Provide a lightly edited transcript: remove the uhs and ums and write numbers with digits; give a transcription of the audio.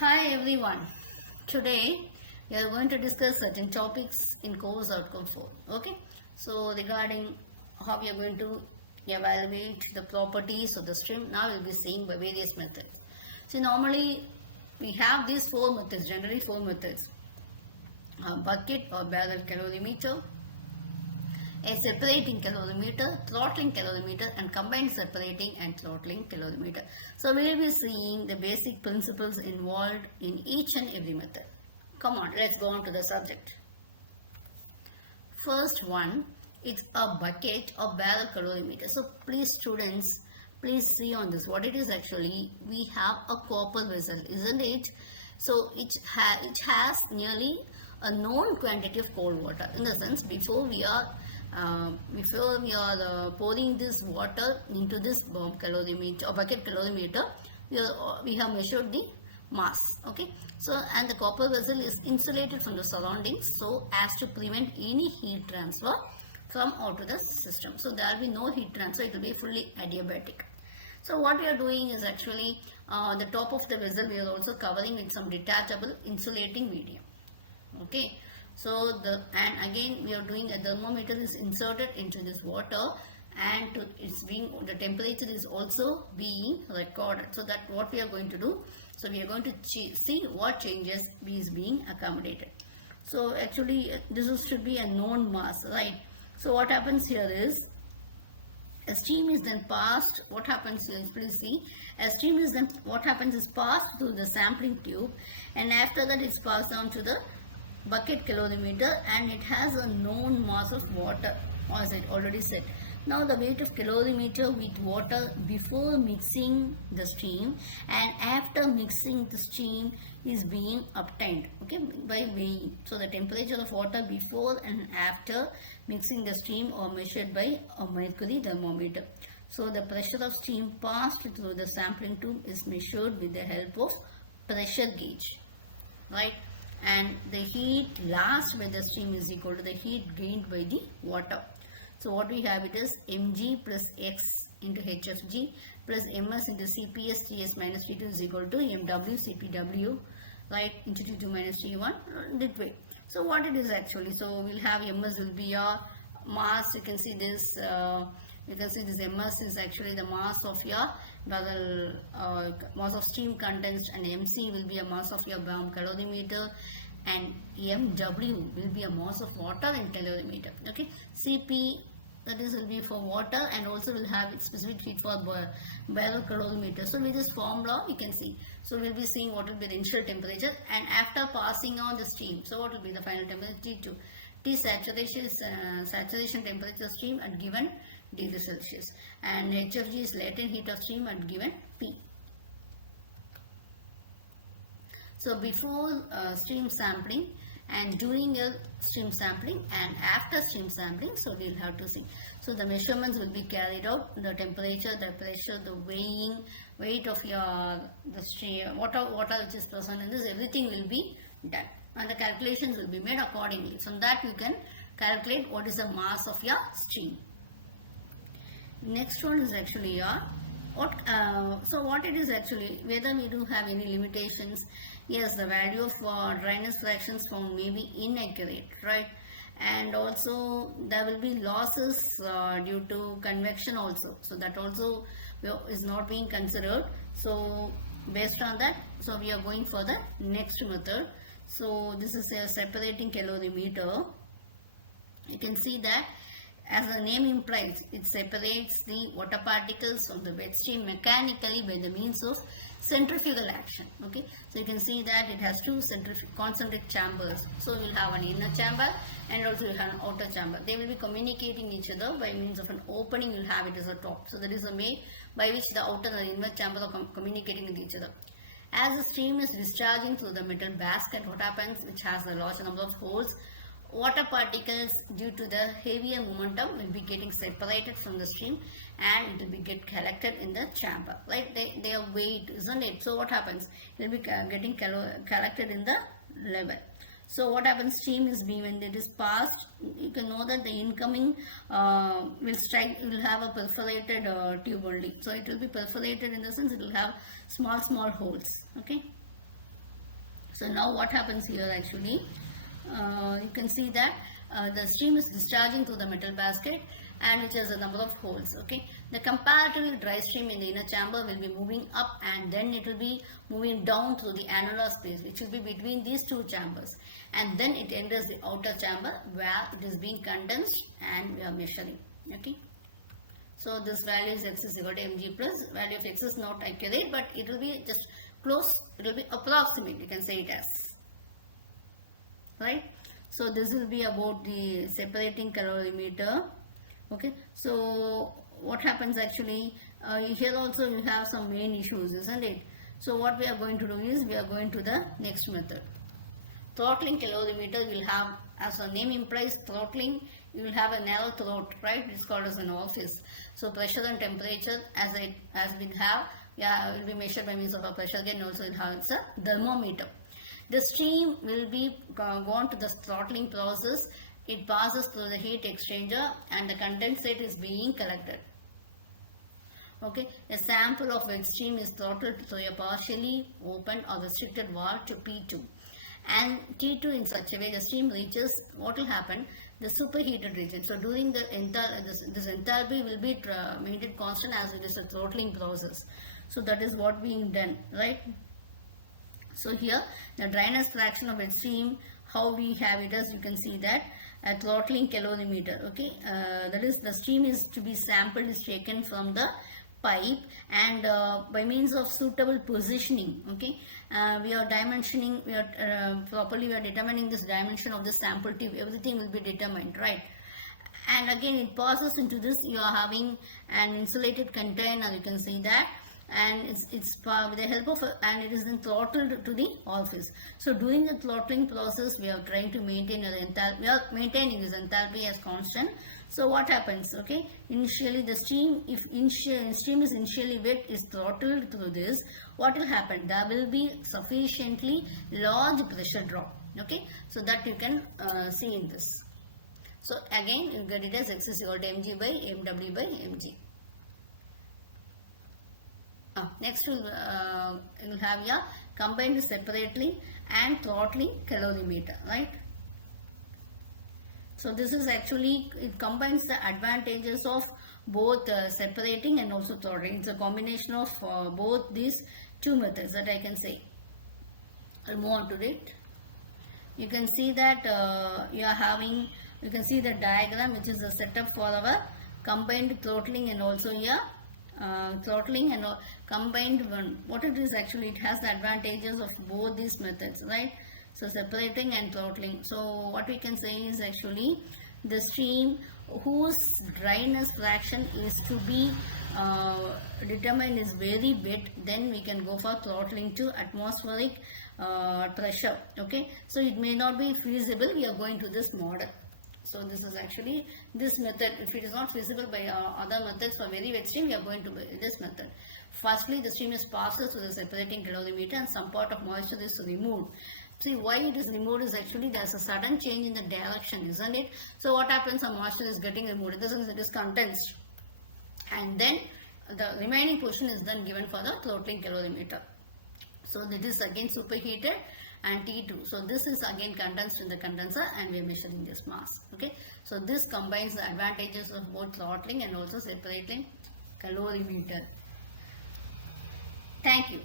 Hi everyone. Today we are going to discuss certain topics in course outcome 4. Okay. So regarding how we are going to evaluate the properties of the stream, now we'll be seeing by various methods. So normally we have these four methods, generally four methods. Bucket or barrel calorimeter, a separating calorimeter, throttling calorimeter, and combined separating and throttling calorimeter. So we will be seeing the basic principles involved in each and every method. Come on, let's go on to the subject. First one, it's a bucket or barrel calorimeter. So please students, please see on this what it is actually. We have a copper vessel, isn't it? So it has nearly a known quantity of cold water. In the sense, before we are pouring this water into this calorimeter or bucket calorimeter, we have measured the mass. Okay, so and the copper vessel is insulated from the surroundings so as to prevent any heat transfer from out to the system. So there will be no heat transfer, it will be fully adiabatic. So what we are doing is actually the top of the vessel we are also covering with some detachable insulating medium. Okay, so and again we are doing a thermometer is inserted into this water, and the temperature is also being recorded. So that what we are going to do, so we are going to see what changes is being accommodated. So actually should be a known mass, right? So what happens here is a stream is then passed. What happens here, please see, a stream is then what happens is passed through the sampling tube, and after that it's passed down to the bucket calorimeter, and it has a known mass of water, as I already said. Now the weight of calorimeter with water before mixing the stream and after mixing the stream is being obtained, okay, by weighing. So the temperature of water before and after mixing the stream are measured by a mercury thermometer. So the pressure of stream passed through the sampling tube is measured with the help of pressure gauge, right? And the heat lost by the stream is equal to the heat gained by the water. So what we have, it is mg plus x into hfg plus ms into cps ts minus t2 is equal to mw cpw, right, into t2 minus t1 that way. So what it is actually, so we'll have ms will be your mass. You can see this ms is actually the mass of your barrel, mass of stream condensed, and mc will be a mass of your calorimeter, and mw will be a mass of water in calorimeter. Okay, cp, that is will be for water, and also will have its specific heat for barrel calorimeter. So with this formula you can see, so we'll be seeing what will be the initial temperature, and after passing on the steam, so what will be the final temperature, T2. T saturation is saturation temperature of stream at given degree Celsius, and HFG is latent heat of stream at given P. So before stream sampling and during a stream sampling and after stream sampling, so we'll have to see. So the measurements will be carried out, the temperature, the pressure, the weighing, weight of the stream, water which is present in this, everything will be done, and the calculations will be made accordingly. From that you can calculate what is the mass of your stream. Next one is actually your so what it is actually, whether we do have any limitations. Yes, the value of dryness fractions found may be inaccurate, right? And also there will be losses due to convection also, so that also is not being considered. So based on that, so we are going for the next method. So this is a separating calorimeter. You can see that, as the name implies, it separates the water particles from the wet stream mechanically by the means of centrifugal action. Okay, so you can see that it has two concentric chambers. So we will have an inner chamber and also we have an outer chamber. They will be communicating each other by means of an opening. You will have it as a top. So there is a way by which the outer and inner chamber are communicating with each other. As the stream is discharging through the metal basket, what happens, which has a large number of holes, water particles due to the heavier momentum will be getting separated from the stream, and it will be collected in the chamber, right? Their weight, isn't it? So what happens, it will be getting collected in the level. So what happens, stream is being, when it is passed, you can know that the incoming will have a perforated tube only. So it will be perforated in the sense it will have small holes. Okay. So now what happens here actually, you can see that the stream is discharging through the metal basket and which has a number of holes. Okay, the comparatively dry stream in the inner chamber will be moving up and then it will be moving down through the annular space which will be between these two chambers, and then it enters the outer chamber where it is being condensed and we are measuring. Okay, so this value is x is equal to mg plus, value of x is not accurate but it will be just close, it will be approximate, you can say it as, right. So this will be about the separating calorimeter. Okay, so what happens actually, here also you have some main issues, isn't it? So what we are going to do is we are going to the next method. Throttling calorimeter will have, as the name implies, throttling, you will have a narrow throat, right? It's called as an orifice. So pressure and temperature as we have, yeah, will be measured by means of a pressure gauge, and also it has a thermometer. The stream will be gone to the throttling process. It passes through the heat exchanger and the condensate is being collected. Okay, a sample of wet stream is throttled through a partially open or restricted valve to P2 and T2 in such a way the stream reaches, what will happen, the superheated region. So during the this enthalpy will be maintained constant as it is a throttling process. So that is what being done, right? So here the dryness fraction of wet stream, how we have it as you can see that a throttling calorimeter. Okay, that is the stream is to be sampled, is taken from the pipe and by means of suitable positioning. Okay, we are dimensioning, we are properly we are determining this dimension of the sample tube, everything will be determined, right. And again it passes into this, you are having an insulated container, you can see that, and it's with the help of and it is then throttled to the orifice. So during the throttling process we are trying to maintain the enthalpy, we are maintaining this enthalpy as constant. So what happens, okay, initially the stream, if stream is initially wet, is throttled through this, what will happen, there will be sufficiently large pressure drop. Okay, so that you can see in this. So again you get it as x is equal to mg by mw by mg. Next we'll have your combined separately and throttling calorimeter, right. So this is actually, it combines the advantages of both separating and also throttling. It's a combination of both these two methods that I can say. I'll move on to it. You can see that you are having, you can see the diagram which is a setup for our combined throttling and also your throttling and combined one. What it is actually, it has the advantages of both these methods, right. So separating and throttling. So what we can say is actually the stream whose dryness fraction is to be determined is very wet, then we can go for throttling to atmospheric pressure. Okay, so it may not be feasible, we are going to this model. So this is actually this method. If it is not feasible by other methods for very wet stream, we are going to this method. Firstly, the stream is passes through the separating calorimeter and some part of moisture is removed. See why it is removed is actually there is a sudden change in the direction, isn't it? So what happens, some moisture is getting removed, in the sense it is condensed, and then the remaining portion is then given for the throttling calorimeter. So this is again superheated and T2. So this is again condensed in the condenser and we are measuring this mass. Okay, so this combines the advantages of both throttling and also separating calorimeter. Thank you.